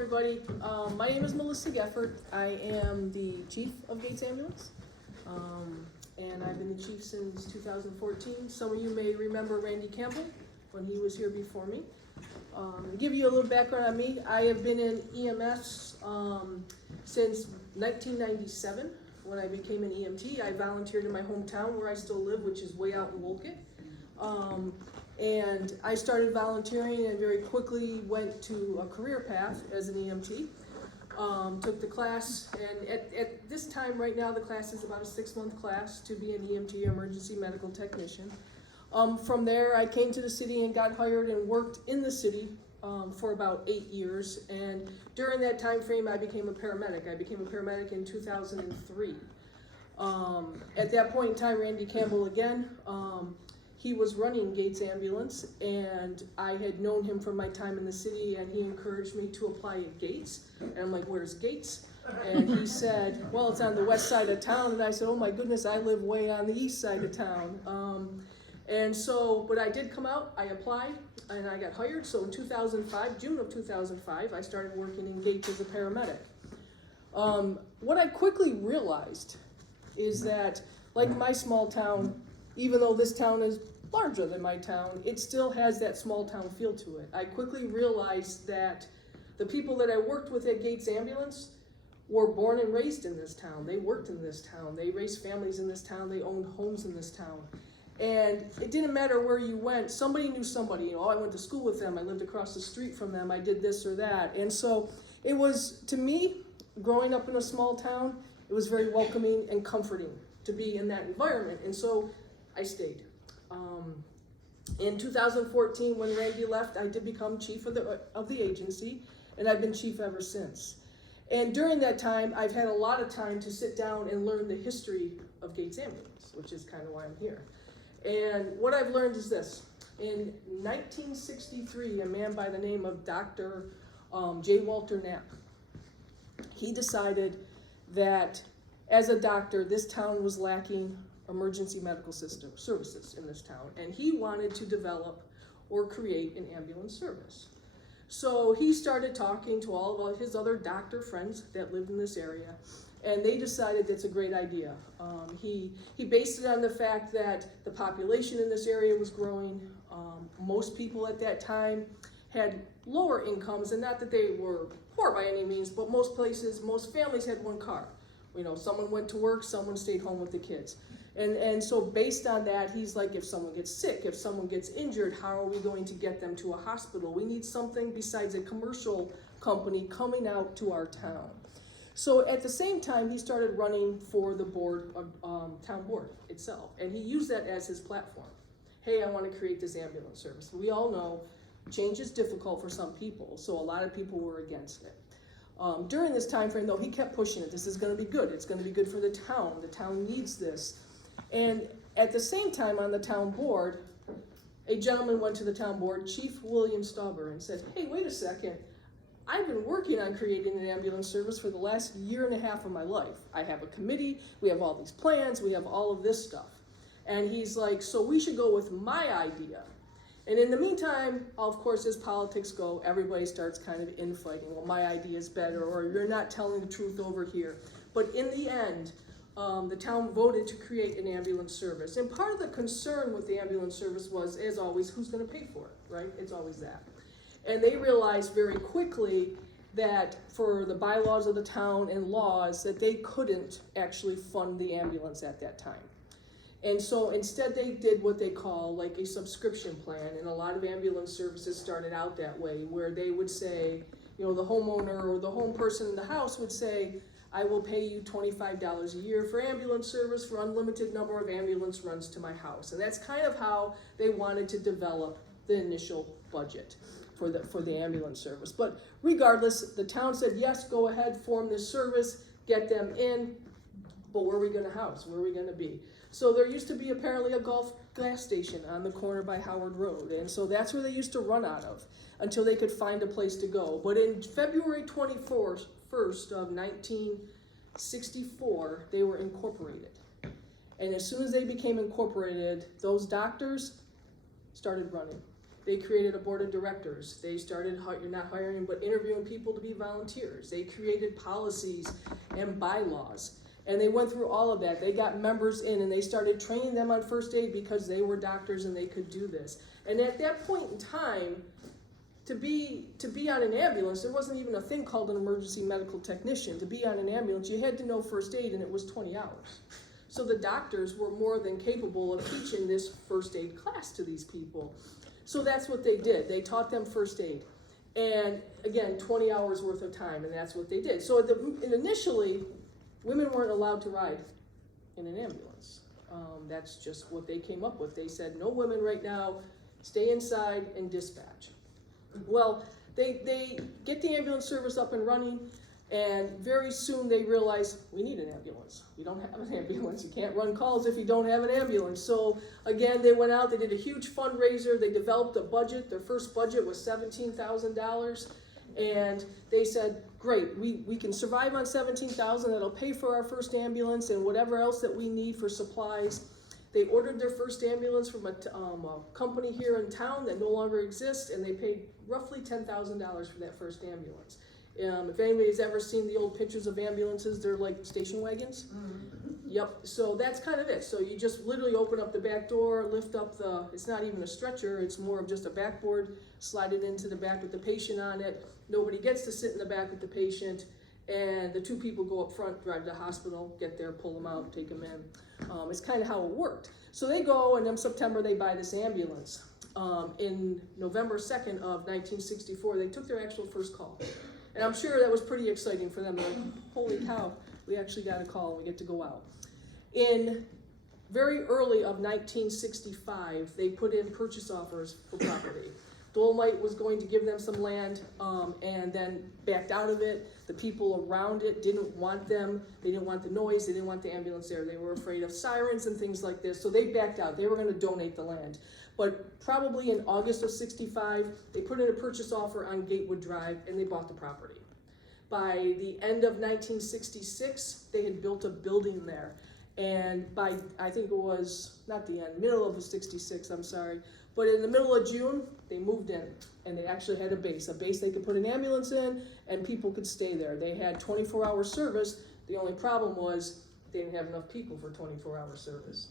everybody. My name is Melissa Geffert. I am the chief of Gates Ambulance, and I've been the chief since 2014. Some of you may remember Randy Campbell when he was here before me. To give you a little background on me, I have been in EMS since 1997 when I became an EMT. I volunteered in my hometown where I still live, which is way out in Wolcott. And I started volunteering and very quickly went to a career path as an EMT. Took the class, and at this time right now the class is about a 6-month class to be an EMT, emergency medical technician. From there I came to the city and got hired and worked in the city for about 8 years, and during that time frame I became a paramedic. I became a paramedic in 2003. At that point in time, Randy Campbell again, he was running Gates Ambulance, and I had known him from my time in the city, and he encouraged me to apply at Gates. And I'm like, where's Gates? And he said, well, it's on the west side of town. And I said, oh my goodness, I live way on the east side of town. But I did come out, I applied, and I got hired. So in 2005, June of 2005, I started working in Gates as a paramedic. What I quickly realized is that, like my small town, even though this town is larger than my town, it still has that small town feel to it. I quickly realized that the people that I worked with at Gates Ambulance were born and raised in this town. They worked in this town. They raised families in this town. They owned homes in this town. And it didn't matter where you went. Somebody knew somebody. You know, oh, I went to school with them. I lived across the street from them. I did this or that. And so it was, to me, growing up in a small town, it was very welcoming and comforting to be in that environment. And so I stayed. In 2014, when Randy left, I did become chief of the agency, and I've been chief ever since. And during that time, I've had a lot of time to sit down and learn the history of Gates Ambulance, which is kind of why I'm here. And what I've learned is this. In 1963, a man by the name of Dr. J. Walter Knapp, he decided that as a doctor, this town was lacking emergency medical services in this town, and he wanted to develop or create an ambulance service. So he started talking to all of his other doctor friends that lived in this area, and they decided that's a great idea. He based it on the fact that the population in this area was growing. Most people at that time had lower incomes, and not that they were poor by any means, but most families had one car. You know, someone went to work, someone stayed home with the kids. And so based on that, he's like, if someone gets sick, if someone gets injured, how are we going to get them to a hospital? We need something besides a commercial company coming out to our town. So at the same time, he started running for the board, town board itself. And he used that as his platform. Hey, I want to create this ambulance service. We all know change is difficult for some people, so a lot of people were against it. During this time frame, though, he kept pushing it. This is going to be good. It's going to be good for the town. The town needs this. And at the same time on the town board, a gentleman went to the town board, Chief William Stauber, and said, hey, wait a second. I've been working on creating an ambulance service for the last 1.5 years of my life. I have a committee. We have all these plans. We have all of this stuff. And he's like, so we should go with my idea. And in the meantime, of course, as politics go, everybody starts kind of infighting. Well, my idea is better, or you're not telling the truth over here. But in the end, the town voted to create an ambulance service. And part of the concern with the ambulance service was, as always, who's going to pay for it, right? It's always that. And they realized very quickly that for the bylaws of the town and laws, that they couldn't actually fund the ambulance at that time. And so instead they did what they call like a subscription plan, and a lot of ambulance services started out that way, where they would say, you know, the homeowner or the home person in the house would say, I will pay you $25 a year for ambulance service for unlimited number of ambulance runs to my house. And that's kind of how they wanted to develop the initial budget for the ambulance service. But regardless, the town said, yes, go ahead, form this service, get them in, but where are we gonna house? Where are we gonna be? So there used to be apparently a Gulf gas station on the corner by Howard Road. And so that's where they used to run out of until they could find a place to go. But in February 1st of 1964, they were incorporated. And as soon as they became incorporated, those doctors started running. They created a board of directors. They started not hiring, but interviewing people to be volunteers. They created policies and bylaws. And they went through all of that. They got members in and they started training them on first aid because they were doctors and they could do this. And at that point in time, to be on an ambulance, there wasn't even a thing called an emergency medical technician. To be on an ambulance, you had to know first aid, and it was 20 hours. So the doctors were more than capable of teaching this first aid class to these people. So that's what they did. They taught them first aid. And again, 20 hours worth of time, and that's what they did. So initially, women weren't allowed to ride in an ambulance. That's just what they came up with. They said, no women right now, stay inside and dispatch. Well, they get the ambulance service up and running, and very soon they realize, we need an ambulance. We don't have an ambulance. You can't run calls if you don't have an ambulance. So again, they went out, they did a huge fundraiser, they developed a budget. Their first budget was $17,000, and they said, great, we can survive on $17,000, that'll pay for our first ambulance and whatever else that we need for supplies. They ordered their first ambulance from a company here in town that no longer exists, and they paid roughly $10,000 for that first ambulance. If anybody's ever seen the old pictures of ambulances, they're like station wagons. Mm-hmm. Yep, so that's kind of it. So you just literally open up the back door, lift up it's not even a stretcher, it's more of just a backboard, slide it into the back with the patient on it. Nobody gets to sit in the back with the patient, and the two people go up front, drive to the hospital, get there, pull them out, take them in. It's kind of how it worked. So they go, and in September they buy this ambulance. In November 2nd of 1964, they took their actual first call. And I'm sure that was pretty exciting for them. Like, holy cow, we actually got a call and we get to go out. In very early of 1965, they put in purchase offers for property. Dolomite was going to give them some land and then backed out of it. The people around it didn't want them. They didn't want the noise. They didn't want the ambulance there. They were afraid of sirens and things like this. So they backed out. They were going to donate the land. But probably in August of 65, they put in a purchase offer on Gatewood Drive and they bought the property. By the end of 1966, they had built a building there. And by, I think it was, not the end, middle of 66, I'm sorry, but in the middle of June, they moved in, and they actually had a base they could put an ambulance in, and people could stay there. They had 24-hour service. The only problem was they didn't have enough people for 24-hour service.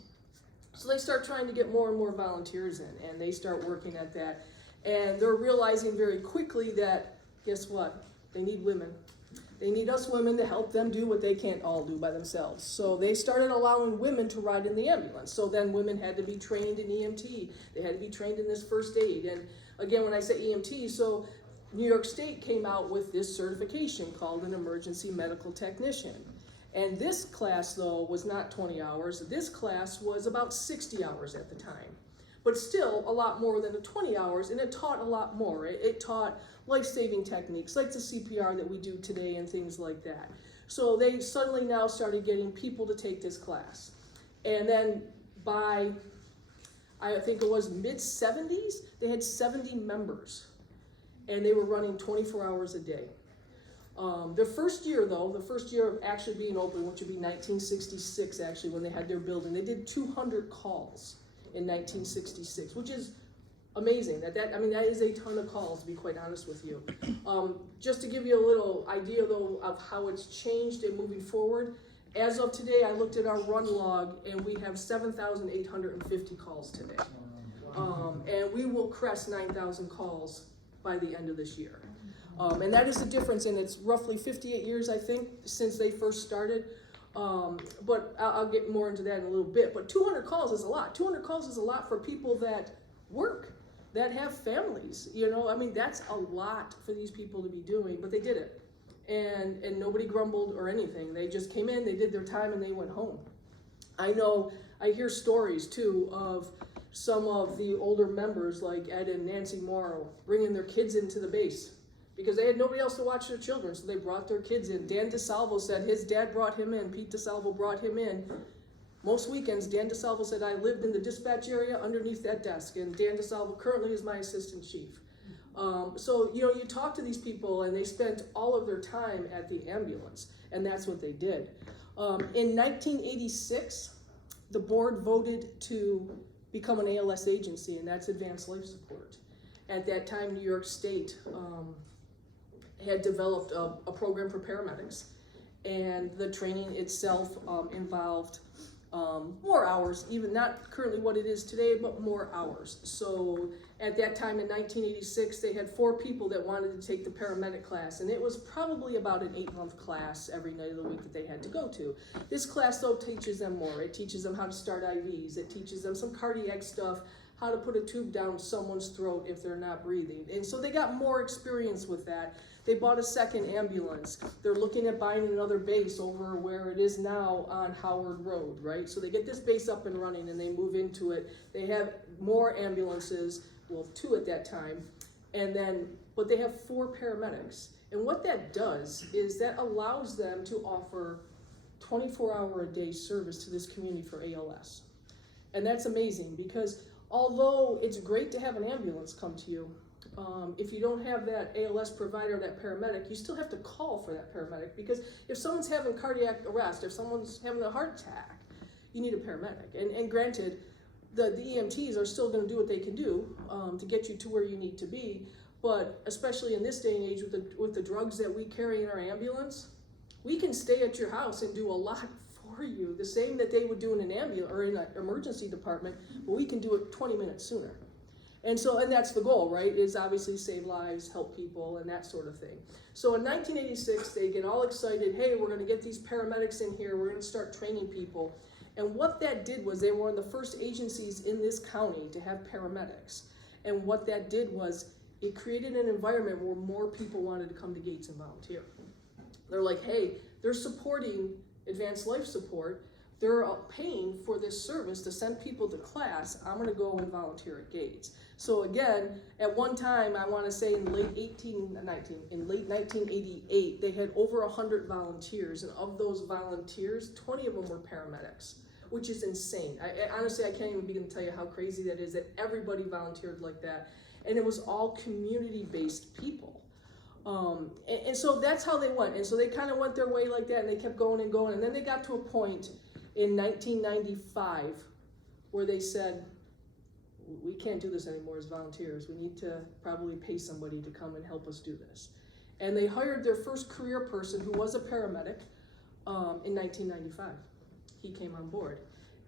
So they start trying to get more and more volunteers in, and they start working at that. And they're realizing very quickly that, guess what? They need women. They need us women to help them do what they can't all do by themselves. So they started allowing women to ride in the ambulance. So then women had to be trained in EMT. They had to be trained in this first aid. And again, when I say EMT, so New York State came out with this certification called an emergency medical technician. And this class, though, was not 20 hours. This class was about 60 hours at the time. But still a lot more than the 20 hours, and it taught a lot more. It taught life-saving techniques like the CPR that we do today and things like that. So they suddenly now started getting people to take this class. And then by, I think it was mid-70s, they had 70 members. And they were running 24 hours a day. Their first year, though, the first year of actually being open, which would be 1966, actually, when they had their building, they did 200 calls in 1966, which is amazing. That is a ton of calls, to be quite honest with you. Just to give you a little idea, though, of how it's changed and moving forward, as of today, I looked at our run log, and we have 7,850 calls today. And we will crest 9,000 calls by the end of this year. And that is the difference, and it's roughly 58 years, I think, since they first started. But I'll get more into that in a little bit. But 200 calls is a lot. 200 calls is a lot for people that work, that have families. You know, I mean, that's a lot for these people to be doing, but they did it. And nobody grumbled or anything. They just came in, they did their time, and they went home. I hear stories, too, of some of the older members, like Ed and Nancy Morrow, bringing their kids into the base because they had nobody else to watch their children, so they brought their kids in. Dan DeSalvo said his dad brought him in. Pete DeSalvo brought him in. Most weekends, Dan DeSalvo said, I lived in the dispatch area underneath that desk, and Dan DeSalvo currently is my assistant chief. So, you know, you talk to these people, and they spent all of their time at the ambulance, and that's what they did. In 1986, the board voted to become an ALS agency, and that's Advanced Life Support. At that time, New York State had developed a program for paramedics, and the training itself involved more hours, even not currently what it is today, but more hours. So at that time in 1986, they had 4 people that wanted to take the paramedic class, and it was probably about an 8-month class every night of the week that they had to go to. This class, though, teaches them more. It teaches them how to start IVs. It teaches them some cardiac stuff, how to put a tube down someone's throat if they're not breathing. And so they got more experience with that. They bought a second ambulance. They're looking at buying another base over where it is now on Howard Road, right? So they get this base up and running and they move into it. They have more ambulances, well, 2 at that time, but they have 4 paramedics. And what that does is that allows them to offer 24-hour-a-day service to this community for ALS. And that's amazing because although it's great to have an ambulance come to you, if you don't have that ALS provider, that paramedic, you still have to call for that paramedic, because if someone's having cardiac arrest, if someone's having a heart attack, you need a paramedic. And granted, the EMTs are still going to do what they can do to get you to where you need to be, but especially in this day and age with the drugs that we carry in our ambulance, we can stay at your house and do a lot for you, the same that they would do in an ambulance or in an emergency department, but we can do it 20 minutes sooner. And that's the goal, right, is obviously save lives, help people, and that sort of thing. So in 1986, they get all excited, hey, we're going to get these paramedics in here, we're going to start training people. And what that did was they were one of the first agencies in this county to have paramedics. And what that did was it created an environment where more people wanted to come to Gates and volunteer. They're like, hey, they're supporting advanced life support. They're paying for this service to send people to class. I'm going to go and volunteer at Gates. So again, at one time, I want to say in late 1988, they had over 100 volunteers, and of those volunteers, 20 of them were paramedics, which is insane. Honestly, I can't even begin to tell you how crazy that is, that everybody volunteered like that, and it was all community-based people. And so that's how they went, and so they kind of went their way like that, and they kept going and going, and then they got to a point in 1995 where they said, we can't do this anymore as volunteers. We need to probably pay somebody to come and help us do this. And they hired their first career person, who was a paramedic, in 1995. He came on board.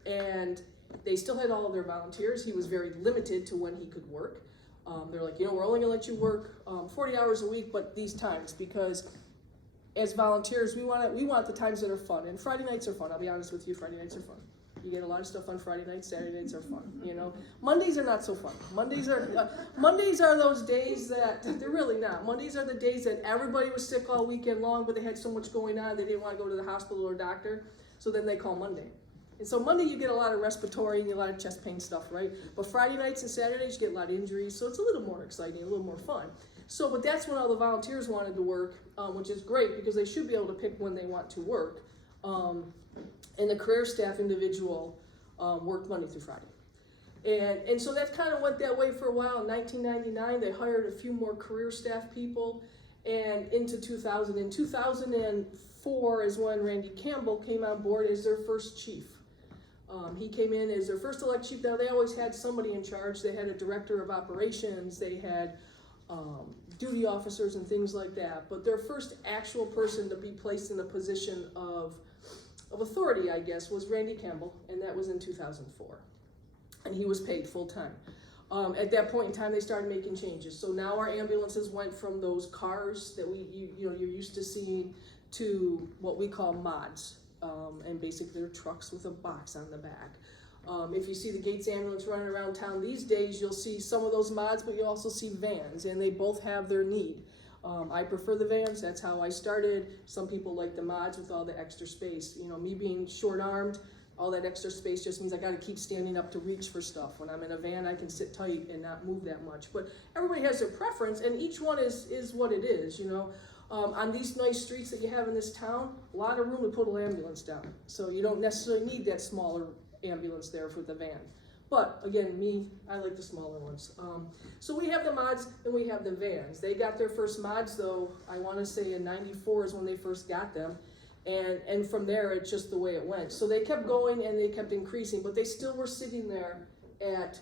And they still had all of their volunteers. He was very limited to when he could work. They're like, we're only gonna let you work 40 hours a week, but these times, because as volunteers, we want the times that are fun. And Friday nights are fun. I'll be honest with you, Friday nights are fun. You get a lot of stuff on Friday nights. Saturday nights are fun. Mondays are not so fun. Mondays are those days that they're really not. Mondays are the days that everybody was sick all weekend long, but they had so much going on they didn't want to go to the hospital or doctor. So then they call Monday. And so Monday you get a lot of respiratory and a lot of chest pain stuff, right? But Friday nights and Saturdays you get a lot of injuries, so it's a little more exciting, a little more fun. So, but that's when all the volunteers wanted to work, which is great because they should be able to pick when they want to work. And the career staff individual worked Monday through Friday. And so that kind of went that way for a while. In 1999, they hired a few more career staff people, and into 2000. In 2004 is when Randy Campbell came on board as their first chief. He came in as their first elect chief. Now, they always had somebody in charge. They had a director of operations. They had duty officers and things like that. But their first actual person to be placed in a position of authority, I guess, was Randy Campbell, and that was in 2004. And he was paid full time. At that point in time, they started making changes. So now our ambulances went from those cars that you're used to seeing to what we call mods. And basically they're trucks with a box on the back. If you see the Gates ambulance running around town these days, you'll see some of those mods, but you also see vans, and they both have their need. I prefer the vans. That's how I started. Some people like the mods with all the extra space. Me being short-armed, all that extra space just means I got to keep standing up to reach for stuff. When I'm in a van, I can sit tight and not move that much. But everybody has their preference, and each one is what it is, On these nice streets that you have in this town, a lot of room to put an ambulance down. So you don't necessarily need that smaller ambulance there for the van. But again, I like the smaller ones. So we have the mods and we have the vans. They got their first mods though, I want to say in 94 is when they first got them. And from there, it's just the way it went. So they kept going and they kept increasing, but they still were sitting there at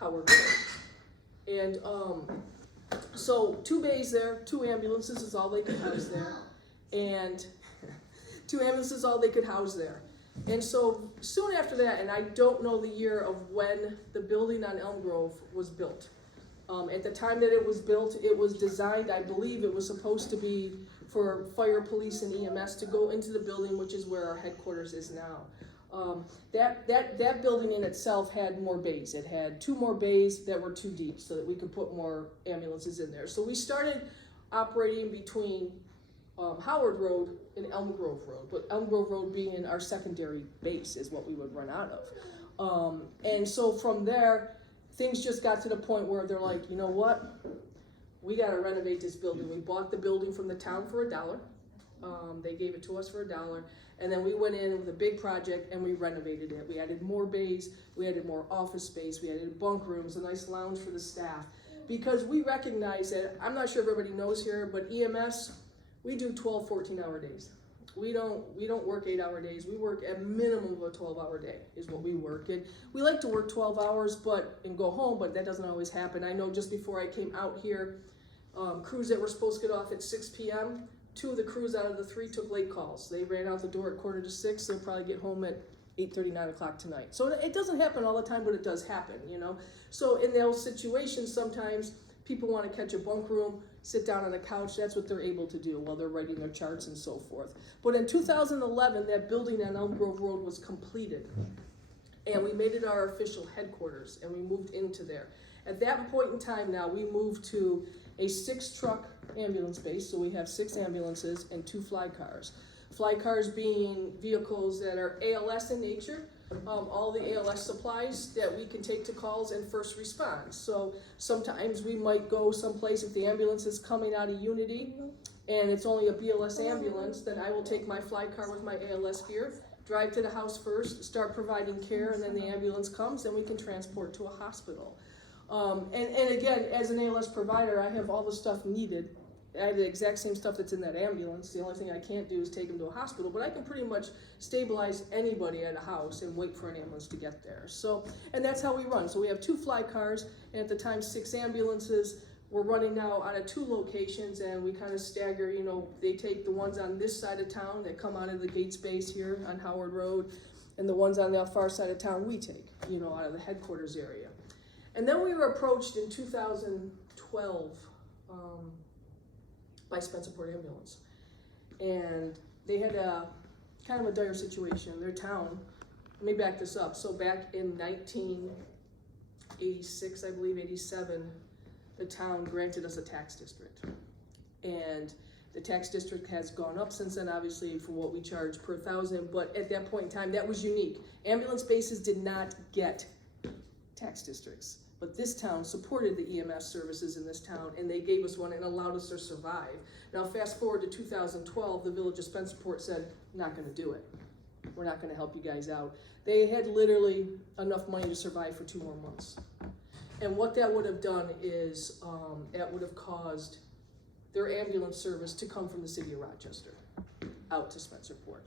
Howard Road. And so 2 bays there, 2 ambulances is all they could house there. And 2 ambulances is all they could house there. And so soon after that, and I don't know the year of when the building on Elm Grove was built. At the time that it was built, it was designed, I believe it was supposed to be for fire, police, and EMS to go into the building, which is where our headquarters is now. That building in itself had more bays. It had 2 more bays that were too deep so that we could put more ambulances in there. So we started operating between Howard Road and Elm Grove Road, but Elm Grove Road being our secondary base is what we would run out of. And so from there, things just got to the point where they're like, you know what? We gotta renovate this building. We bought the building from the town for $1. They gave it to us for $1. And then we went in with a big project and we renovated it. We added more bays, we added more office space, we added bunk rooms, a nice lounge for the staff. Because we recognize that, I'm not sure if everybody knows here, but EMS, we do 12, 14-hour days. We don't work 8-hour days. We work a minimum of a 12-hour day is what we work. And we like to work 12 hours and go home, but that doesn't always happen. I know just before I came out here, crews that were supposed to get off at 6 p.m., 2 of the crews out of the 3 took late calls. They ran out the door at 5:45. They'll probably get home at 8:30, 9 o'clock tonight. So it doesn't happen all the time, but it does happen, you know. So in those situations, sometimes people want to catch a bunk room, sit down on a couch. That's what they're able to do while they're writing their charts and so forth. But in 2011, that building on Elm Grove Road was completed. And we made it our official headquarters, and we moved into there. At that point in time now, we moved to a 6-truck ambulance base, so we have 6 ambulances and 2 fly cars. Fly cars being vehicles that are ALS in nature, all the ALS supplies that we can take to calls and first response. So sometimes we might go someplace if the ambulance is coming out of Unity and it's only a BLS ambulance, then I will take my fly car with my ALS gear, drive to the house first, start providing care, and then the ambulance comes and we can transport to a hospital. And again, as an ALS provider, I have all the stuff needed. I have the exact same stuff that's in that ambulance. The only thing I can't do is take them to a hospital, but I can pretty much stabilize anybody at a house and wait for an ambulance to get there. So, and that's how we run. So we have 2 fly cars, and at the time 6 ambulances. We're running now out of 2 locations, and we kind of stagger, you know, they take the ones on this side of town that come out of the gate space here on Howard Road, and the ones on the far side of town we take, you know, out of the headquarters area. And then we were approached in 2012 by Spencerport Ambulance. And they had a kind of a dire situation. Their town, let me back this up. So back in 1986, I believe, 87, the town granted us a tax district. And the tax district has gone up since then, obviously, for what we charge per thousand, but at that point in time, that was unique. Ambulance bases did not get tax districts. But this town supported the EMS services in this town, and they gave us one and allowed us to survive. Now, fast forward to 2012, the village of Spencerport said, not gonna do it. We're not gonna help you guys out. They had literally enough money to survive for 2 more months. And what that would have done is, that would have caused their ambulance service to come from the city of Rochester out to Spencerport.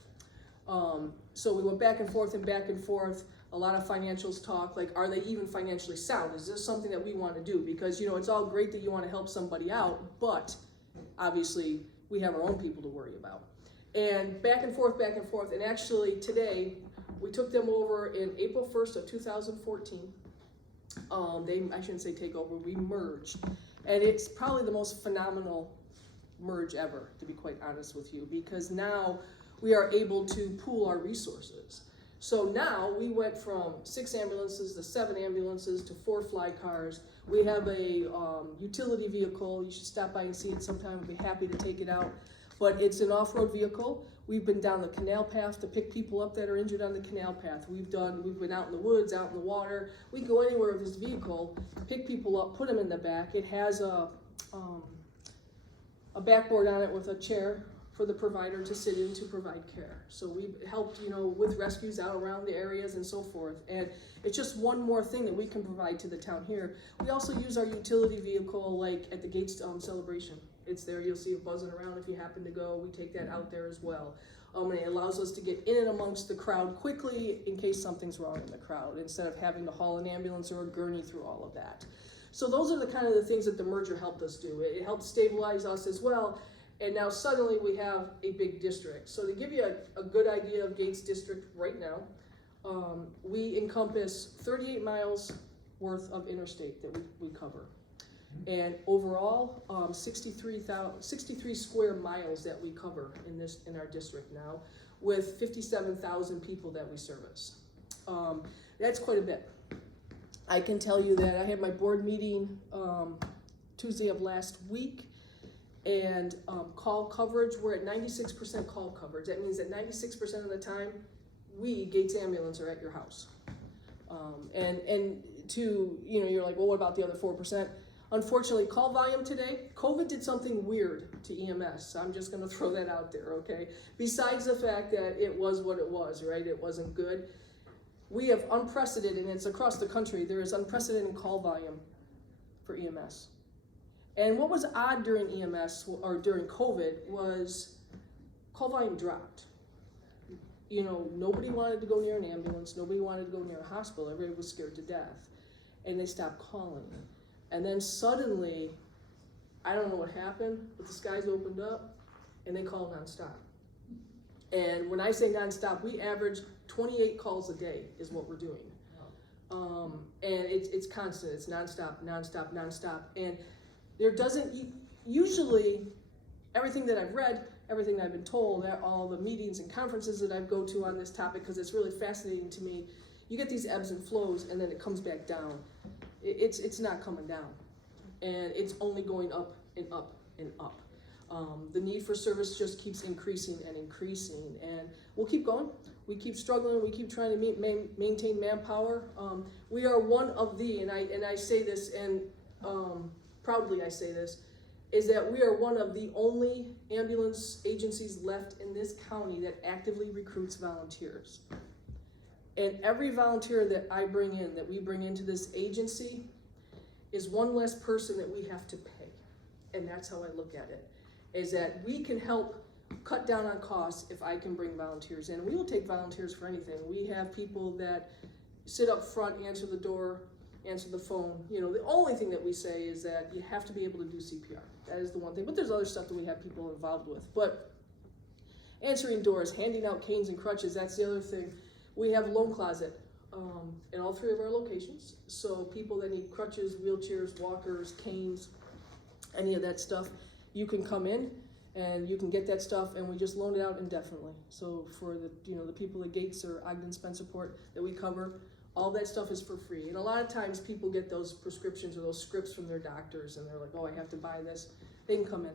So we went back and forth and back and forth. A lot of financials talk, like, are they even financially sound? Is this something that we want to do? Because, you know, it's all great that you want to help somebody out, but obviously we have our own people to worry about. And back and forth, and actually today, we took them over in April 1st of 2014. I shouldn't say take over, we merged. And it's probably the most phenomenal merge ever, to be quite honest with you, because now we are able to pool our resources. So now we went from 6 ambulances to 7 ambulances to 4 fly cars. We have a utility vehicle. You should stop by and see it sometime. I'd be happy to take it out. But it's an off-road vehicle. We've been down the canal path to pick people up that are injured on the canal path. We've been out in the woods, out in the water. We can go anywhere with this vehicle, pick people up, put them in the back. It has a backboard on it with a chair for the provider to sit in to provide care. So we've helped, you know, with rescues out around the areas and so forth. And it's just one more thing that we can provide to the town here. We also use our utility vehicle, like at the Gates celebration. It's there, you'll see it buzzing around if you happen to go. We take that out there as well. And it allows us to get in and amongst the crowd quickly in case something's wrong in the crowd, instead of having to haul an ambulance or a gurney through all of that. So those are the kind of the things that the merger helped us do. It helped stabilize us as well, and now suddenly we have a big district. So to give you a good idea of Gates District right now, we encompass 38 miles worth of interstate that we cover. And overall, 63 square miles that we cover in our district now, with 57,000 people that we service. That's quite a bit. I can tell you that I had my board meeting Tuesday of last week, and call coverage, we're at 96% call coverage. That means that 96% of the time, we, Gates Ambulance, are at your house. And to, you're like, well, what about the other 4%? Unfortunately, call volume today, COVID did something weird to EMS. I'm just gonna throw that out there, okay? Besides the fact that it was what it was, right? It wasn't good. We have unprecedented, and it's across the country, there is unprecedented call volume for EMS. And what was odd during EMS, or during COVID, was call volume dropped. Nobody wanted to go near an ambulance, nobody wanted to go near a hospital, everybody was scared to death. And they stopped calling. And then suddenly, I don't know what happened, but the skies opened up and they called nonstop. And when I say nonstop, we average 28 calls a day is what we're doing. And it's constant, it's nonstop, nonstop, nonstop. And there doesn't, usually everything that I've read, everything that I've been told, all the meetings and conferences that I go to on this topic, because it's really fascinating to me, you get these ebbs and flows and then it comes back down. It's not coming down, and it's only going up and up and up. The need for service just keeps increasing and increasing, and we'll keep going. We keep struggling. We keep trying to maintain manpower. We are one of the, and I say this, and proudly I say this, is that we are one of the only ambulance agencies left in this county that actively recruits volunteers. And every volunteer that I bring in, that we bring into this agency, is one less person that we have to pay. And that's how I look at it, is that we can help cut down on costs if I can bring volunteers in. We will take volunteers for anything. We have people that sit up front, answer the door, answer the phone. The only thing that we say is that you have to be able to do CPR. That is the one thing. But there's other stuff that we have people involved with. But answering doors, handing out canes and crutches, that's the other thing. We have a loan closet in all 3 of our locations. So people that need crutches, wheelchairs, walkers, canes, any of that stuff, you can come in and you can get that stuff, and we just loan it out indefinitely. So for the people at Gates or Ogden Spencerport that we cover, all that stuff is for free. And a lot of times people get those prescriptions or those scripts from their doctors, and they're like, oh, I have to buy this. They can come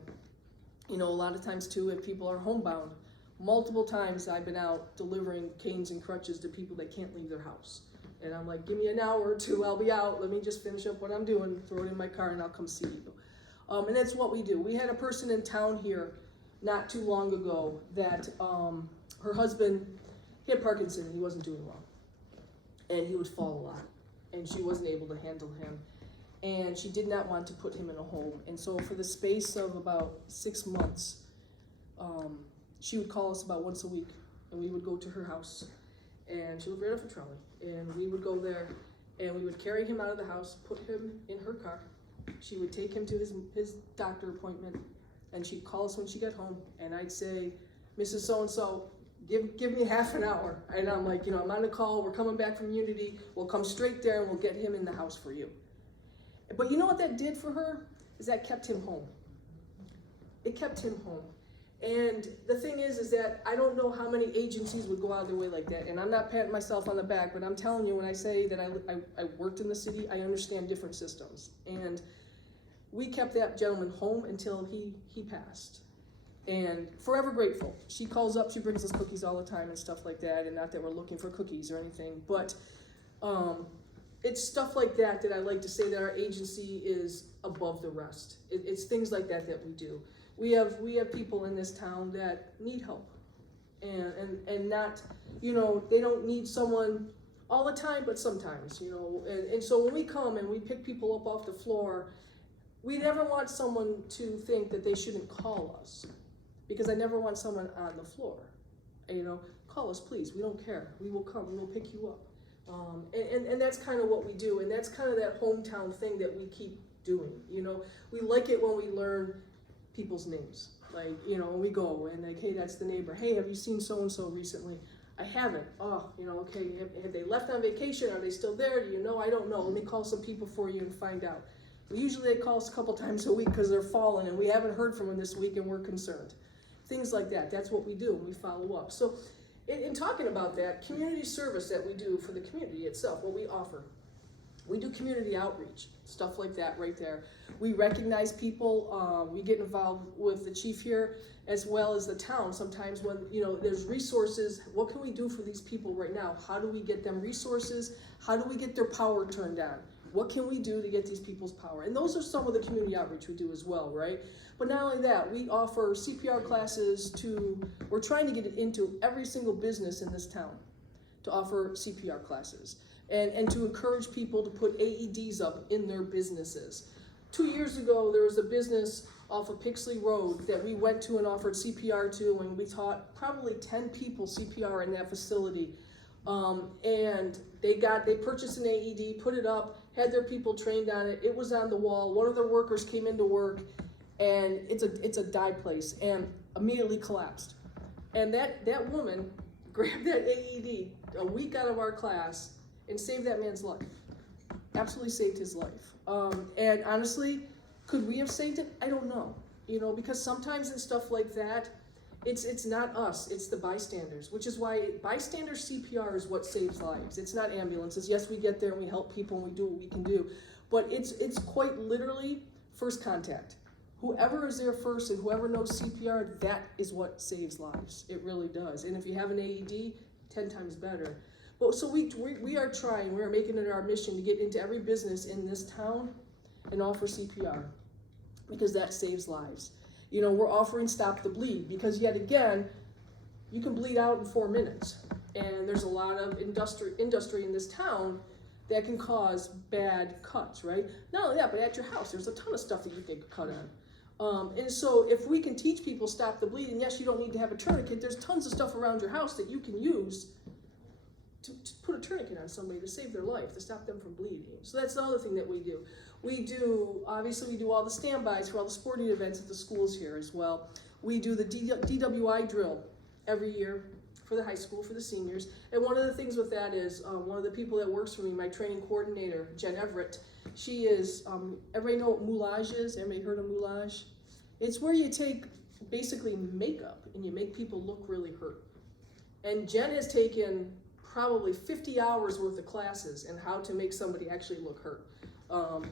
in. A lot of times too, if people are homebound, multiple times I've been out delivering canes and crutches to people that can't leave their house. And I'm like, give me an hour or two, I'll be out. Let me just finish up what I'm doing, throw it in my car, and I'll come see you. And that's what we do. We had a person in town here not too long ago that her husband, he had Parkinson's, he wasn't doing well. And he would fall a lot. And she wasn't able to handle him. And she did not want to put him in a home. And so for the space of about 6 months, she would call us about once a week, and we would go to her house, and she lived right off a trolley, and we would go there, and we would carry him out of the house, put him in her car. She would take him to his doctor appointment, and she'd call us when she got home, and I'd say, Mrs. So-and-so, give me half an hour. And I'm like, I'm on a call, we're coming back from Unity, we'll come straight there, and we'll get him in the house for you. But you know what that did for her? Is that kept him home. It kept him home. And the thing is that I don't know how many agencies would go out of their way like that. And I'm not patting myself on the back, but I'm telling you, when I say that I worked in the city, I understand different systems. And we kept that gentleman home until he passed. And forever grateful. She calls up, she brings us cookies all the time and stuff like that. And not that we're looking for cookies or anything, but it's stuff like that I like to say that our agency is above the rest. It's things like that we do. We have people in this town that need help, and not, they don't need someone all the time, but sometimes, and so when we come and we pick people up off the floor, we never want someone to think that they shouldn't call us, because I never want someone on the floor. Call us please, we don't care, we will come, we will pick you up. And that's kind of what we do, and that's kind of that hometown thing that we keep doing. You know, we like it when we learn people's names. Like, you know, we go and like, hey, that's the neighbor. Hey, have you seen so-and-so recently? I haven't. Oh, you know, okay, have they left on vacation? Are they still there? Do you know? I don't know. Let me call some people for you and find out. Usually they call us a couple times a week because they're fallen and we haven't heard from them this week and we're concerned. Things like that. That's what we do, and we follow up. So in talking about that, community service that we do for the community itself, what we offer. We do community outreach, stuff like that right there. We recognize people, we get involved with the chief here as well as the town. Sometimes when, you know, there's resources, what can we do for these people right now? How do we get them resources? How do we get their power turned on? What can we do to get these people's power? And those are some of the community outreach we do as well, right? But not only that, we offer CPR classes we're trying to get it into every single business in this town to offer CPR classes. And to encourage people to put AEDs up in their businesses. 2 years ago, there was a business off of Pixley Road that we went to and offered CPR to, and we taught probably 10 people CPR in that facility. And they purchased an AED, put it up, had their people trained on it. It was on the wall. One of their workers came into work, and it's a dive place, and immediately collapsed. And that woman grabbed that AED a week out of our class and saved that man's life. Absolutely saved his life. And honestly, could we have saved it? I don't know. You know, because sometimes in stuff like that, it's not us, it's the bystanders, which is why bystander CPR is what saves lives. It's not ambulances. Yes, we get there and we help people and we do what we can do, but it's quite literally first contact. Whoever is there first and whoever knows CPR, that is what saves lives. It really does. And if you have an AED, 10 times better. But so we are trying, we're making it our mission to get into every business in this town and offer CPR, because that saves lives. You know, we're offering Stop the Bleed, because yet again, you can bleed out in 4 minutes. And there's a lot of industry in this town that can cause bad cuts, right? Not only that, but at your house, there's a ton of stuff that you can get cut on. And so if we can teach people Stop the Bleed, and yes, you don't need to have a tourniquet, there's tons of stuff around your house that you can use to put a tourniquet on somebody to save their life, to stop them from bleeding. So that's the other thing that we do. Obviously we do all the standbys for all the sporting events at the schools here as well. We do the DWI drill every year for the high school, for the seniors. And one of the things with that is, one of the people that works for me, my training coordinator, Jen Everett, she is, everybody know what moulage is? Everybody heard of moulage? It's where you take basically makeup and you make people look really hurt. And Jen has taken probably 50 hours worth of classes in how to make somebody actually look hurt.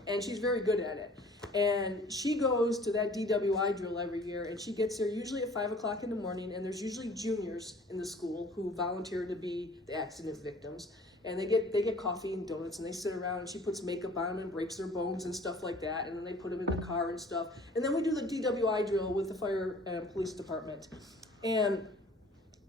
And she's very good at it. And she goes to that DWI drill every year, and she gets there usually at 5 o'clock in the morning, and there's usually juniors in the school who volunteer to be the accident victims. And they get coffee and donuts, and they sit around, and she puts makeup on them and breaks their bones and stuff like that, and then they put them in the car and stuff. And then we do the DWI drill with the fire and police department. And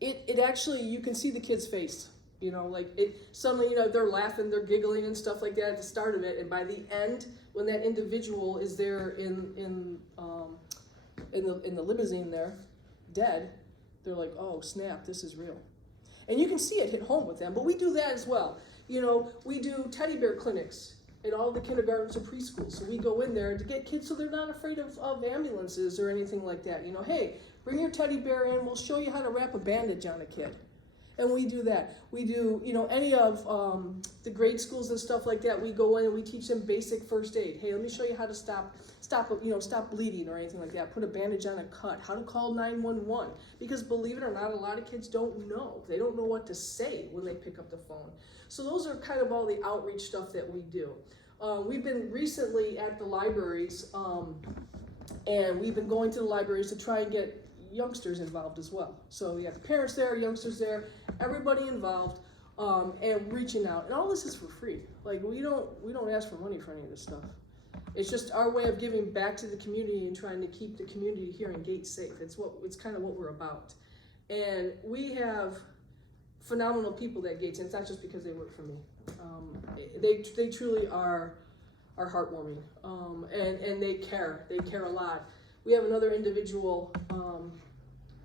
it actually, you can see the kid's face. You know, like suddenly, you know, they're laughing, they're giggling and stuff like that at the start of it, and by the end, when that individual is there in the limousine there, dead, they're like, oh snap, this is real. And you can see it hit home with them, but we do that as well. You know, we do teddy bear clinics at all the kindergartens and preschools, so we go in there to get kids so they're not afraid of ambulances or anything like that. You know, hey, bring your teddy bear in, we'll show you how to wrap a bandage on a kid. And we do that. We do, you know, any of the grade schools and stuff like that, we go in and we teach them basic first aid. Hey, let me show you how to stop bleeding or anything like that. Put a bandage on a cut, how to call 911. Because believe it or not, a lot of kids don't know. They don't know what to say when they pick up the phone. So those are kind of all the outreach stuff that we do. We've been recently at the libraries, and we've been going to the libraries to try and get youngsters involved as well. So you have the parents there, youngsters there, everybody involved, and reaching out. And all this is for free. Like we don't ask for money for any of this stuff. It's just our way of giving back to the community and trying to keep the community here in Gates safe. It's kind of what we're about. And we have phenomenal people at Gates, and it's not just because they work for me. They truly are heartwarming, and they care a lot. We have another individual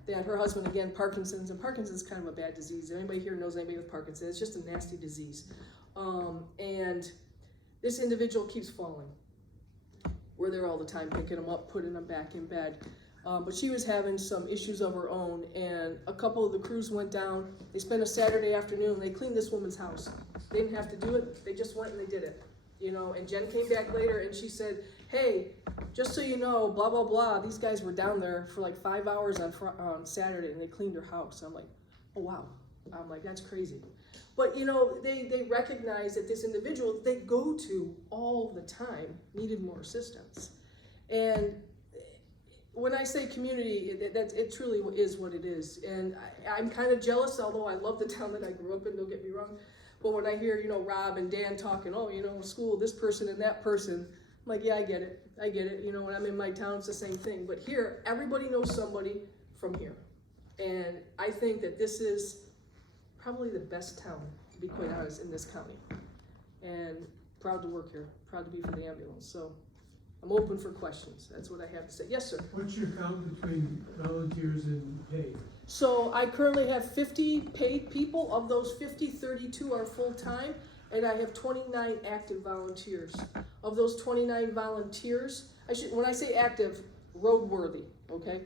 that her husband, again, Parkinson's, and Parkinson's is kind of a bad disease. Anybody here knows anybody with Parkinson's? It's just a nasty disease. And this individual keeps falling. We're there all the time, picking them up, putting them back in bed. But she was having some issues of her own, and a couple of the crews went down. They spent a Saturday afternoon, they cleaned this woman's house. They didn't have to do it, they just went and they did it. You know, and Jen came back later and she said, hey, just so you know, blah, blah, blah, these guys were down there for like 5 hours on Saturday and they cleaned her house. I'm like, oh wow. I'm like, that's crazy. But you know, they recognize that this individual they go to all the time needed more assistance. And when I say community, it truly is what it is. And I'm kind of jealous, although I love the town that I grew up in, don't get me wrong. But when I hear, you know, Rob and Dan talking, oh, you know, school, this person and that person, I'm like, yeah, I get it. I get it. You know, when I'm in my town, it's the same thing. But here, everybody knows somebody from here. And I think that this is probably the best town, to be quite honest, in this county. And proud to work here, proud to be for the ambulance. So I'm open for questions. That's what I have to say. Yes, sir. What's your count between volunteers and paid? So I currently have 50 paid people. Of those 50, 32 are full-time, and I have 29 active volunteers. Of those 29 volunteers, when I say active, roadworthy, okay?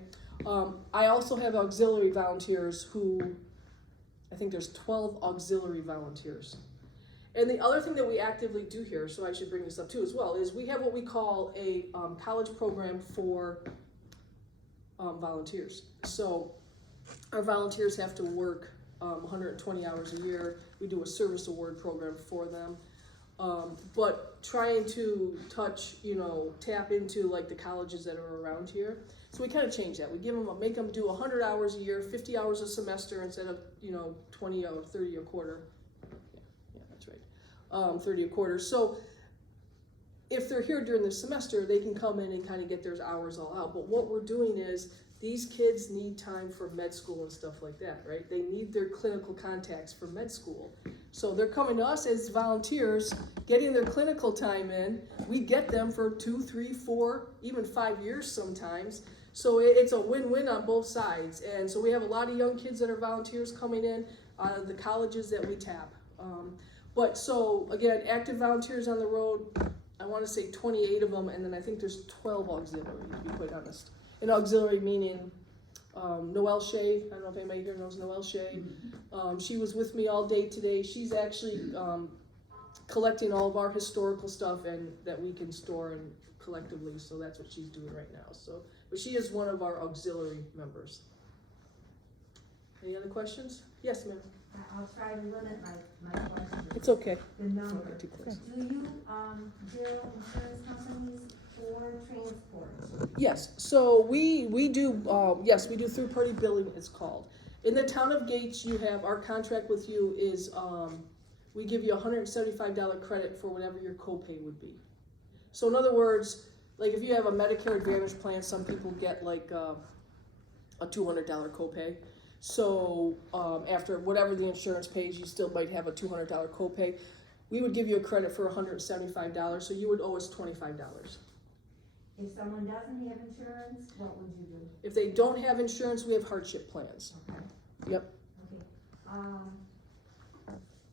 I also have auxiliary volunteers who, I think there's 12 auxiliary volunteers. And the other thing that we actively do here, so I should bring this up too as well, is we have what we call a college program for volunteers. So our volunteers have to work 120 hours a year. We do a service award program for them. But trying to touch, you know, tap into like the colleges that are around here. So we kind of change that. We make them do 100 hours a year, 50 hours a semester instead of, you know, 20 or 30 a quarter. Yeah, that's right. 30 a quarter. So if they're here during the semester, they can come in and kind of get their hours all out. But what we're doing is these kids need time for med school and stuff like that, right? They need their clinical contacts for med school. So they're coming to us as volunteers, getting their clinical time in. We get them for 2, 3, 4, even 5 years sometimes. So it's a win-win on both sides. And so we have a lot of young kids that are volunteers coming in out of the colleges that we tap. But so again, active volunteers on the road, I want to say 28 of them, and then I think there's 12 auxiliary, to be quite honest. An auxiliary meaning Noelle Shea. I don't know if anybody here knows Noelle Shea. She was with me all day today. She's actually collecting all of our historical stuff and that we can store and collectively. So that's what she's doing right now. So, but she is one of our auxiliary members. Any other questions? Yes, ma'am. I'll try to limit my questions. It's okay. The number. Too close. Do you bill insurance companies for transport? Yes, so we do, yes, we do third-party billing, it's called. In the town of Gates, you have, our contract with you is, we give you a $175 credit for whatever your copay would be. So in other words, like if you have a Medicare Advantage plan, some people get like a $200 copay. So after whatever the insurance pays, you still might have a $200 copay. We would give you a credit for $175, so you would owe us $25. If someone doesn't have insurance, what would you do? If they don't have insurance, we have hardship plans. Okay. Yep. Okay.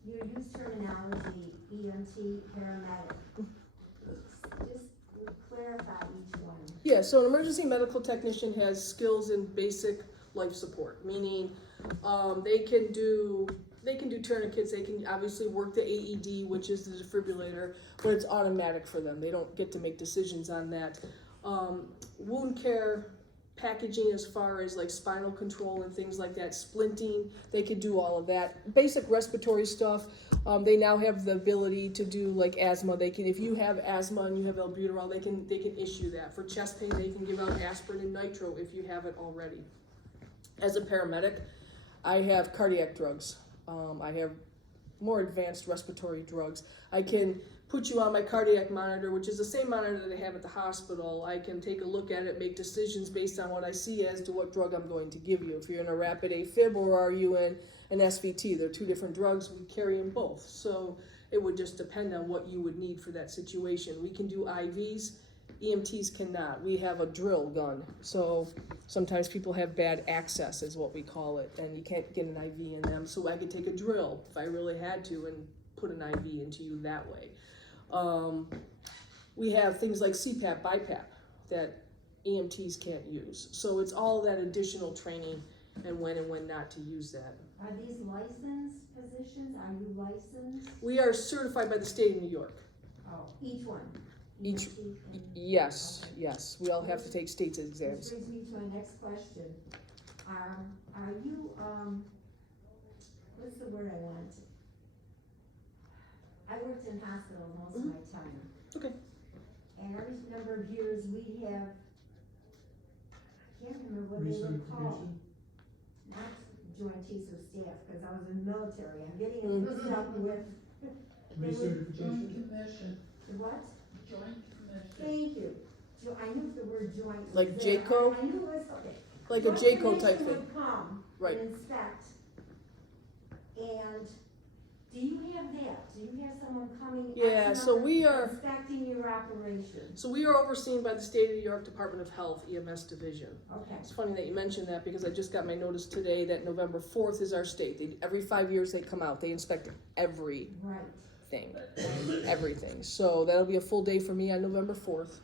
You use terminology, EMT, paramedic. Just clarify each one. Yeah, so an emergency medical technician has skills in basic life support, meaning they can do tourniquets, they can obviously work the AED, which is the defibrillator, but it's automatic for them. They don't get to make decisions on that. Wound care, packaging as far as like spinal control and things like that, splinting, they could do all of that. Basic respiratory stuff, they now have the ability to do like asthma. They can, if you have asthma and you have albuterol, they can issue that. For chest pain, they can give out aspirin and nitro if you have it already. As a paramedic, I have cardiac drugs. I have more advanced respiratory drugs. I can put you on my cardiac monitor, which is the same monitor that I have at the hospital. I can take a look at it, make decisions based on what I see as to what drug I'm going to give you. If you're in a rapid AFib or are you in an SVT, they're two different drugs. We carry them both. So it would just depend on what you would need for that situation. We can do IVs, EMTs cannot. We have a drill gun, so sometimes people have bad access, is what we call it, and you can't get an IV in them. So I could take a drill if I really had to and put an IV into you that way. We have things like CPAP, BiPAP that EMTs can't use. So it's all that additional training and when not to use that. Are these licensed positions? Are you licensed? We are certified by the state of New York. Oh, each one? Each- EMT and- Yes, yes, we all have to take state's exams. This brings me to my next question. Are you, what's the word I want? I worked in hospitals most of my time. Okay. And every number of years we have, I can't remember what they were called. Recertification? Not joint chiefs of staff, cause I was in the military. I'm getting it mixed up with. they were- Recertification? Commission, The what? joint commission. Thank you. I knew the word joint was Like there. JACO? I knew it was, okay. Like a Joint JACO type commission thing. would come Right. and inspect. And do you have that? Do you have someone coming? Yeah, X so number we are- inspecting your operation? So we are overseen by the state of New York Department of Health EMS division. Okay. It's funny that you mentioned that because I just got my notice today that November 4th is our state. Every 5 years they come out, they inspect everything, Right. everything. So that'll be a full day for me on November 4th.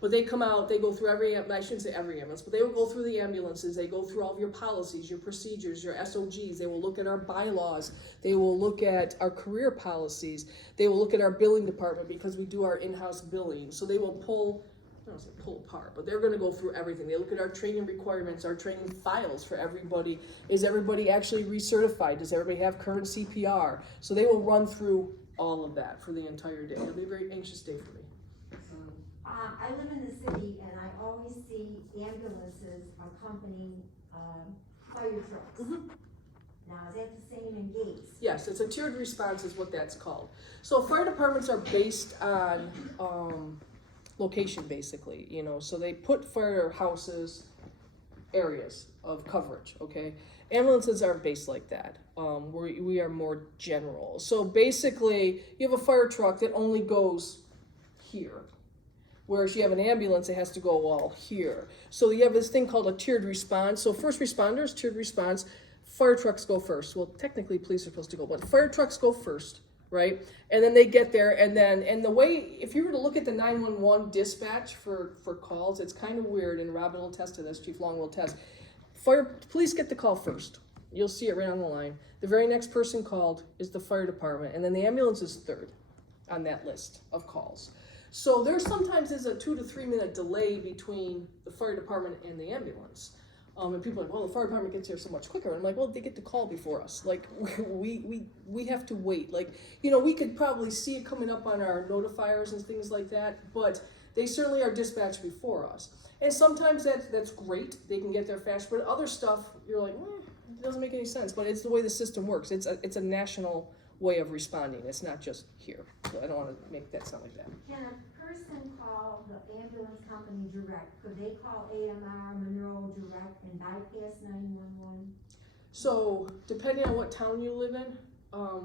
But they come out, they go through I shouldn't say every ambulance, but they will go through the ambulances, they go through all of your policies, your procedures, your SOGs, they will look at our bylaws, they will look at our career policies, they will look at our billing department because we do our in-house billing. So they will pull, I don't want to say pull apart, but they're gonna go through everything. They look at our training requirements, our training files for everybody. Is everybody actually recertified? Does everybody have current CPR? So they will run through all of that for the entire day. It'll be a very anxious day for me. I live in the city and I always see ambulances accompanying, fire trucks. Mhm. Now, is that the same in Gates? Yes, it's a tiered response is what that's called. So fire departments are based on location basically, you know, so they put firehouses areas of coverage, okay? Ambulances aren't based like that. We are more general. So basically, you have a fire truck that only goes here. Whereas you have an ambulance, it has to go all here. So you have this thing called a tiered response. So first responders, tiered response, fire trucks go first. Well, technically police are supposed to go, but fire trucks go first, right? And then they get there, and the way, if you were to look at the 911 dispatch for calls, it's kind of weird, and Robin will attest to this, Chief Long will attest. Police get the call first. You'll see it right on the line. The very next person called is the fire department, and then the ambulance is third on that list of calls. So there sometimes is a 2 to 3 minute delay between the fire department and the ambulance. And people are like, well, the fire department gets here so much quicker. And I'm like, well, they get the call before us. Like, we have to wait. Like, you know, we could probably see it coming up on our notifiers and things like that, but they certainly are dispatched before us. And sometimes that's great. They can get there fast, but other stuff, you're like, it doesn't make any sense. But it's the way the system works. It's a national way of responding. It's not just here. So I don't want to make that sound like that. Can a person call the ambulance company direct? Could they call AMR, Monroe direct and bypass 911? So depending on what town you live in,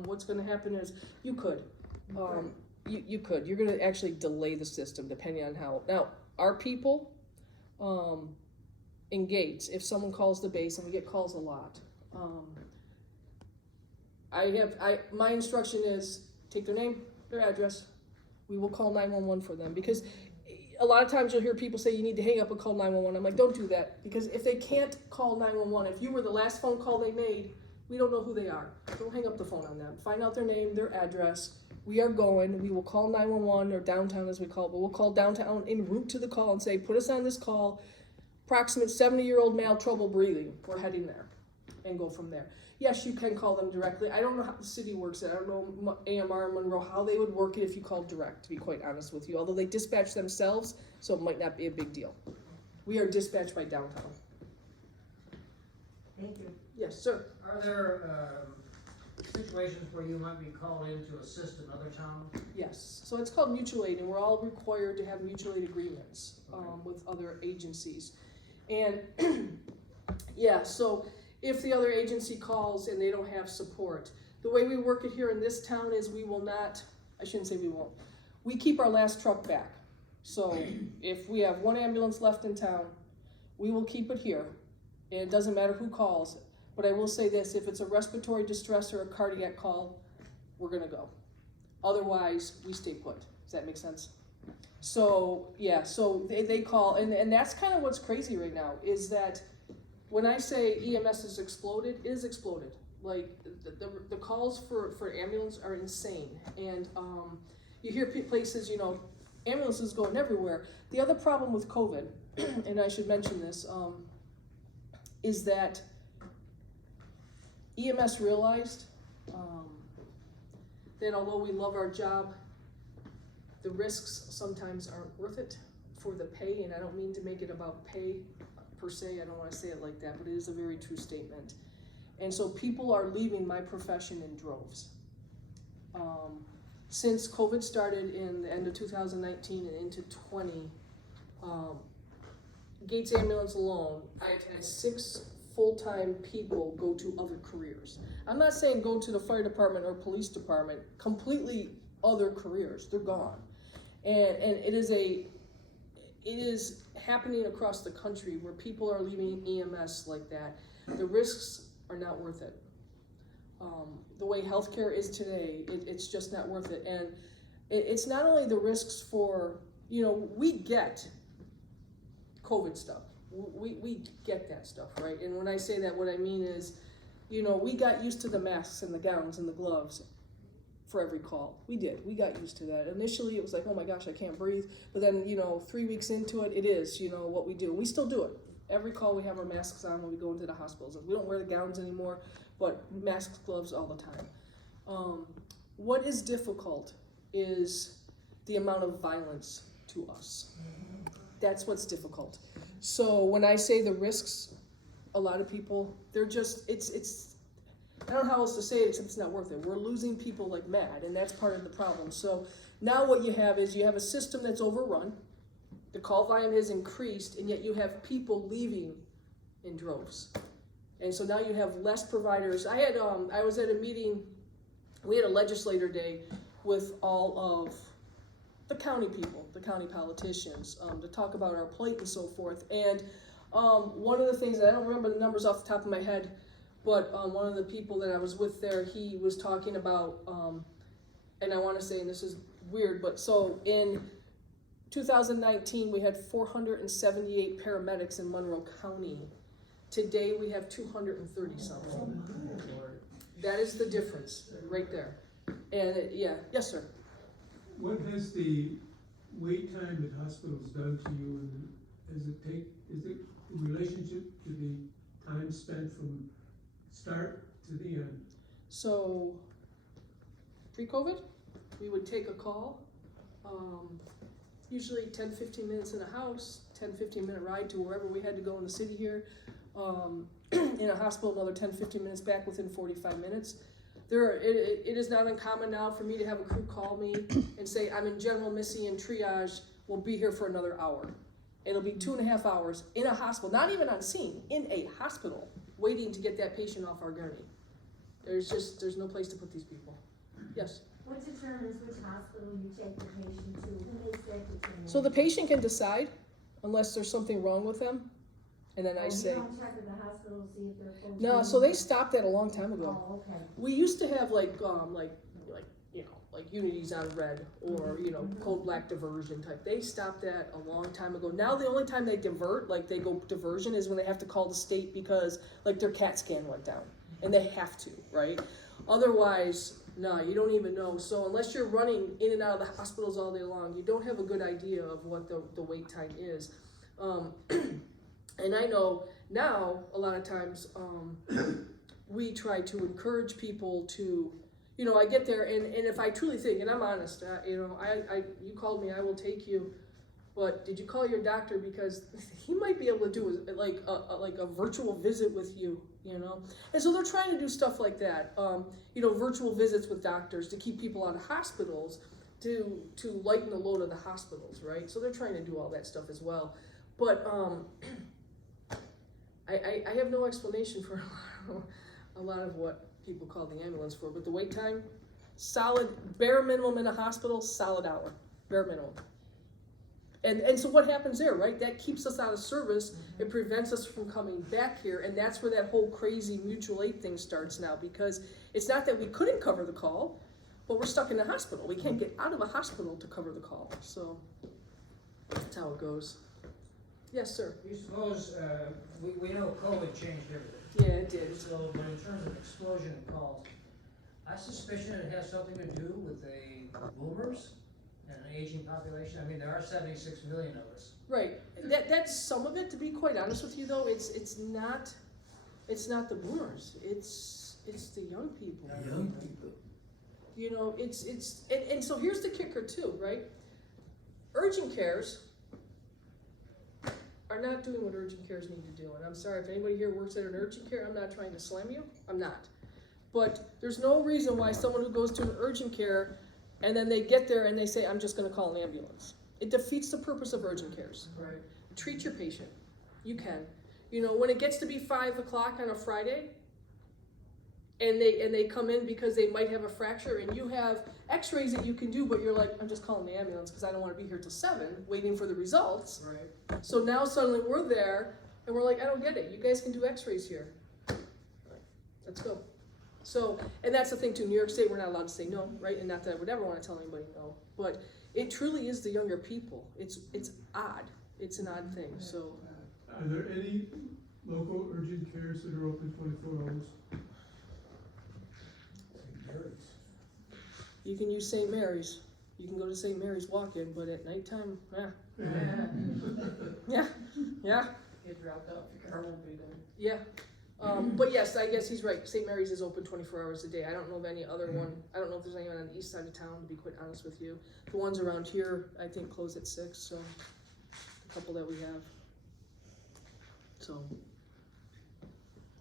what's going to happen is you could. You could. You're going to actually delay the system depending on how. Now, our people in Gates, if someone calls the base, and we get calls a lot, my instruction is take their name, their address. We will call 911 for them because a lot of times you'll hear people say you need to hang up and call 911. I'm like, don't do that because if they can't call 911, if you were the last phone call they made, we don't know who they are. Don't hang up the phone on them. Find out their name, their address. We are going. We will call 911 or downtown as we call it, but we'll call downtown en route to the call and say, put us on this call. Approximate 70-year-old male, trouble breathing. We're heading there and go from there. Yes, you can call them directly. I don't know how the city works it. I don't know AMR and Monroe, how they would work it if you called direct, to be quite honest with you. Although they dispatch themselves, so it might not be a big deal. We are dispatched by downtown. Thank you. Yes, sir. Are there situations where you might be called in to assist another town? Yes. So it's called mutual aid, and we're all required to have mutual aid agreements with other agencies. And yeah, so if the other agency calls and they don't have support, the way we work it here in this town is we will not, I shouldn't say we won't, we keep our last truck back. So if we have one ambulance left in town, we will keep it here. And it doesn't matter who calls. But I will say this, if it's a respiratory distress or a cardiac call, we're gonna go. Otherwise, we stay put. Does that make sense? So, yeah, so they call, and that's kind of what's crazy right now, is that when I say EMS is exploded, it is exploded. Like, the calls for ambulance are insane. And you hear places, you know, ambulances going everywhere. The other problem with COVID, and I should mention this, is that EMS realized that although we love our job, the risks sometimes aren't worth it for the pay, and I don't mean to make it about pay per se, I don't want to say it like that, but it is a very true statement. And so people are leaving my profession in droves. Since COVID started in the end of 2019 and into 20, Gates Ambulance alone, I've had 6 full-time people go to other careers. I'm not saying go to the fire department or police department, completely other careers, they're gone. And it is happening across the country where people are leaving EMS like that. The risks are not worth it. The way healthcare is today, it's just not worth it. And it's not only the risks for, you know, we get COVID stuff. We get that stuff, right? And when I say that, what I mean is, you know, we got used to the masks and the gowns and the gloves for every call. We did. We got used to that. Initially, it was like, oh my gosh, I can't breathe. But then, you know, 3 weeks into it, it is, you know, what we do. We still do it. Every call we have our masks on when we go into the hospitals. We don't wear the gowns anymore, but masks, gloves all the time. What is difficult is the amount of violence to us. That's what's difficult. So when I say the risks, a lot of people, they're just, it's I don't know how else to say it except it's not worth it. We're losing people like mad, and that's part of the problem. So now what you have is you have a system that's overrun. The call volume has increased, and yet you have people leaving in droves. And so now you have less providers. I was at a meeting, we had a legislator day with all of the county people, the county politicians, to talk about our plate and so forth. And one of the things, I don't remember the numbers off the top of my head, but one of the people that I was with there, he was talking about, and I want to say, and this is weird, but so in 2019, we had 478 paramedics in Monroe County. Today, we have 230 something. That is the difference right there. And yes, sir. What has the wait time at hospitals done to you, and is it the relationship to the time spent from start to the end? So, pre-COVID, we would take a call, usually 10-15 minutes in a house, 10-15 minute ride to wherever we had to go in the city here. In a hospital, another 10-15 minutes back within 45 minutes. It is not uncommon now for me to have a crew call me and say, I'm in general missing and triage, we'll be here for another hour. It'll be 2.5 hours in a hospital, not even on scene, in a hospital, waiting to get that patient off our gurney. There's no place to put these people. Yes? What determines which hospital you take the patient to? Who makes that determination? So the patient can decide, unless there's something wrong with them, and then I say, You don't check with the hospital to see if they're full. no, so they stopped that a long time ago. Oh, okay. We used to have like Unity's on red, or code black diversion type. They stopped that a long time ago. Now the only time they divert, like they go diversion, is when they have to call the state because like their CAT scan went down, and they have to, right? Otherwise, no, you don't even know. So unless you're running in and out of the hospitals all day long, you don't have a good idea of what the wait time is. And I know now a lot of times we try to encourage people to, I get there and if I truly think, and I'm honest, you called me, I will take you, but did you call your doctor because he might be able to do like a virtual visit with you, And so they're trying to do stuff like that, virtual visits with doctors to keep people out of hospitals, to lighten the load of the hospitals, right? So they're trying to do all that stuff as well, but I have no explanation for a lot of what people call the ambulance for, but the wait time, solid, bare minimum in a hospital, solid hour, bare minimum. And so what happens there, right? That keeps us out of service. It prevents us from coming back here. And that's where that whole crazy mutual aid thing starts now, because it's not that we couldn't cover the call, but we're stuck in the hospital. We can't get out of a hospital to cover the call. So that's how it goes. Yes, sir. You suppose, we know COVID changed everything. Yeah, it did. So, but in terms of explosion of calls, I suspicion it has something to do with the boomers and an aging population. I mean, there are 76 million of us. Right. That's some of it. To be quite honest with you, though, it's not the boomers. It's the young people. Young people. You know, and so here's the kicker too, right? Urgent cares are not doing what urgent cares need to do. And I'm sorry if anybody here works at an urgent care, I'm not trying to slam you. I'm not. But there's no reason why someone who goes to an urgent care and then they get there and they say, I'm just gonna call an ambulance. It defeats the purpose of urgent cares. Right. Treat your patient. You can. You know, when it gets to be 5 o'clock on a Friday, and they come in because they might have a fracture, and you have x-rays that you can do, but you're like, I'm just calling the ambulance because I don't want to be here till 7 waiting for the results. Right. So now suddenly we're there and we're like, I don't get it. You guys can do x-rays here. Let's go. So, and that's the thing too, New York State, we're not allowed to say no, right? And not that I would ever want to tell anybody no, but it truly is the younger people. It's odd. It's an odd thing, so. Are there any local urgent cares that are open 24 hours? You can use St. Mary's. You can go to St. Mary's walk-in, but at nighttime, yeah. Get dropped off, your car won't be there. Yeah. But yes, I guess he's right. St. Mary's is open 24 hours a day. I don't know of any other one. I don't know if there's anyone on the east side of town, to be quite honest with you. The ones around here, I think, close at 6, so a couple that we have. So,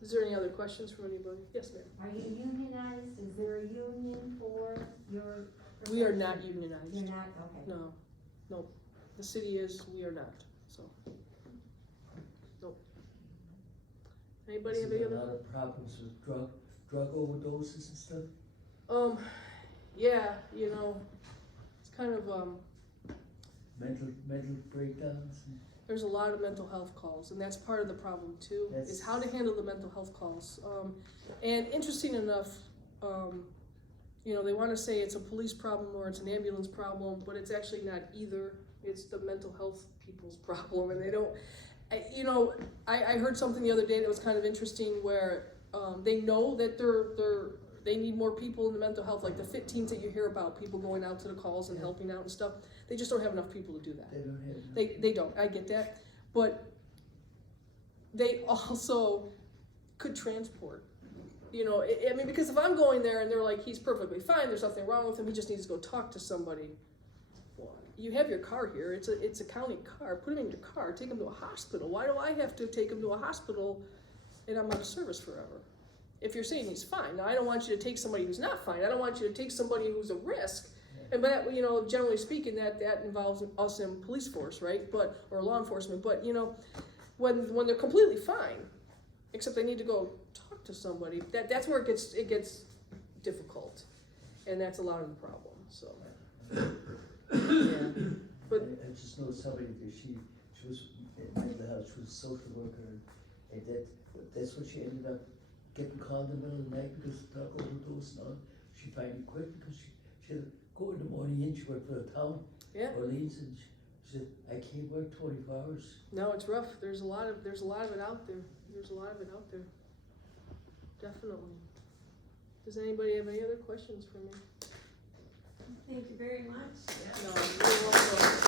is there any other questions from anybody? Yes, ma'am. Are you unionized? Is there a union for your? We are not unionized. You're not, okay. No, nope. The city is, we are not, so. Nope. Anybody have any Is there a other? lot of problems with drug overdoses and stuff? Yeah, you know, it's kind of, Mental breakdowns? there's a lot of mental health calls, and that's part of the problem too, is how to handle the mental health calls. And interesting enough, you know, they wanna say it's a police problem or it's an ambulance problem, but it's actually not either. It's the mental health people's problem, and they don't, you know, I heard something the other day that was kind of interesting where, they know that they need more people in the mental health, like the fit teams that you hear about, people going out to the calls and helping out and stuff. They just don't have enough people to do that. They don't have enough. They don't, I get that, but they also could transport. You know, I mean, because if I'm going there and they're like, he's perfectly fine, there's nothing wrong with him, he just needs to go talk to somebody. Well, you have your car here, it's a county car, put him in your car, take him to a hospital. Why do I have to take him to a hospital and I'm out of service forever? If you're saying he's fine, now I don't want you to take somebody who's not fine, I don't want you to take somebody who's a risk. And but, you know, generally speaking, that involves us in police force, right? Or law enforcement, but you know, when they're completely fine, except they need to go talk to somebody, that's where it gets difficult. And that's a lot of the problem, so. Yeah. But I just know somebody that she was in mental health, she was a social worker, and that's what she ended up getting called in the middle of the night because of drug overdose and all. She finally quit because she had to go in the morning in, she worked for the town, yeah, Orleans, and she said, I can't work 24 hours. no, it's rough. There's a lot of it out there. There's a lot of it out there. Definitely. Does anybody have any other questions for me? Thank you very much. No, you're welcome.